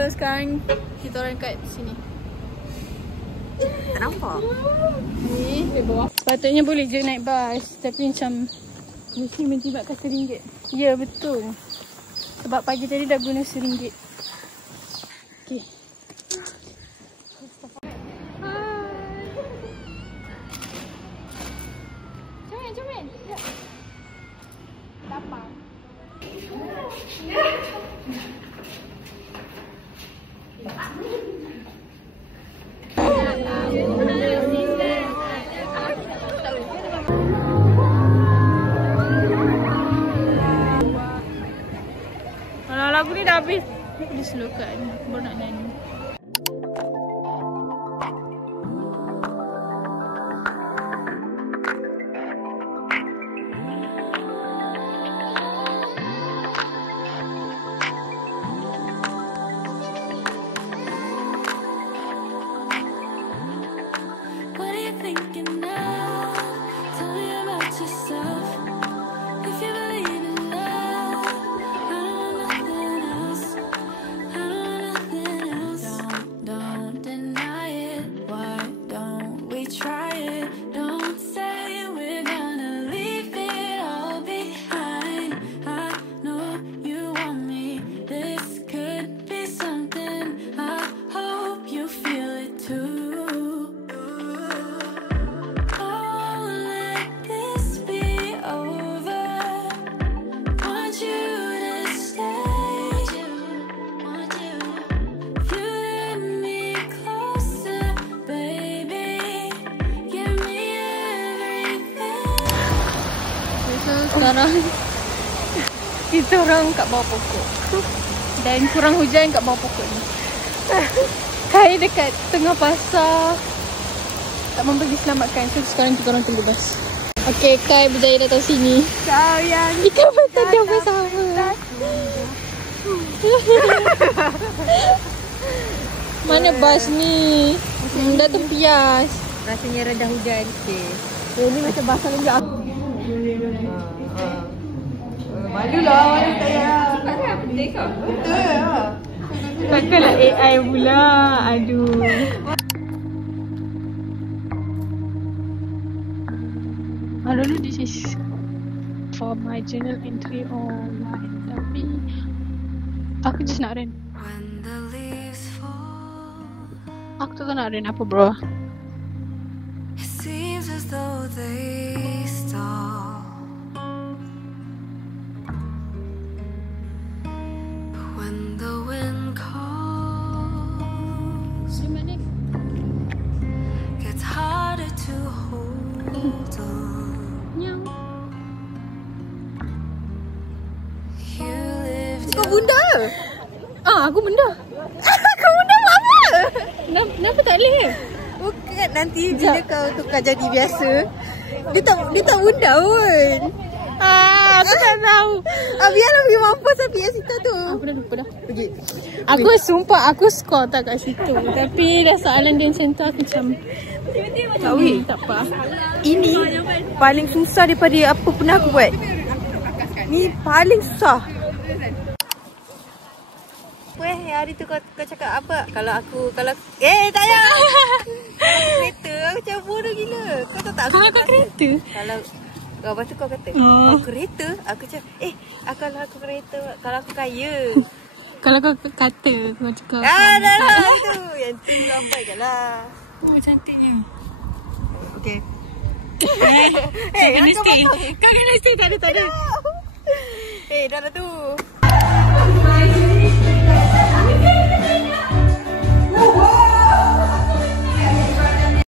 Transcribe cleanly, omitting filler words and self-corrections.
So sekarang kita orang kat sini. Tak nampak. Ni sepatutnya boleh je naik bas, tapi macam mesti menjimatkan RM1. Ya betul. Sebab pagi tadi dah guna RM1. Okay. Jom. Lapar. Kalau lagu ni dah habis, dia slowkan. Aku baru nak nyanyi. Sekarang kita orang kat bawah pokok dan kurang hujan kat bawah pokok ni. Kai dekat tengah pasar tak memberi selamatkan. So sekarang kita orang tunggu bas. Okay, Kai berjaya datang sini. Kau yang ikan patah dia bersama. Mana bas ni? Dah terpias. rasanya reda hujan sikit. Ini macam basah lagi. Malulah orang saya. Takkan penting kau? Betul lah. Takkanlah AI pula. Aduh. I don't know this is for my journal entry or what. Tapi aku just nak rent. Aku tak nak rent apa bro. It seems as though they stall. But when the wind calls, gets harder to hold on. You lived Kau bunda? Aku benda. Kau bunda apa? Kenapa tak boleh? Bukan nanti bila kau tukar jadi biasa, dia tak bunda pun. Aku tak tahu. Biarlah pergi mampus tapi kat situ tu. Aku dah lupa dah. Pergi. Aku sumpah aku score tak kat situ. Tapi dah soalan dia macam tu aku macam tak apa. Ini paling susah daripada apa pernah aku buat. Ni paling susah. Hari tu kau cakap apa? Kalau tak payah. Kereta aku macam bodoh gila. Kau tahu tak aku Kalau kereta? Lepas tu kau kata, oh kereta? Aku macam, kalau aku kereta, kalau aku kaya. Kalau kau kata kau cakap dah itu. Yang tu lambai je lah. Oh cantiknya. Okay. Kau kena stay. Tak ada. Dah tu.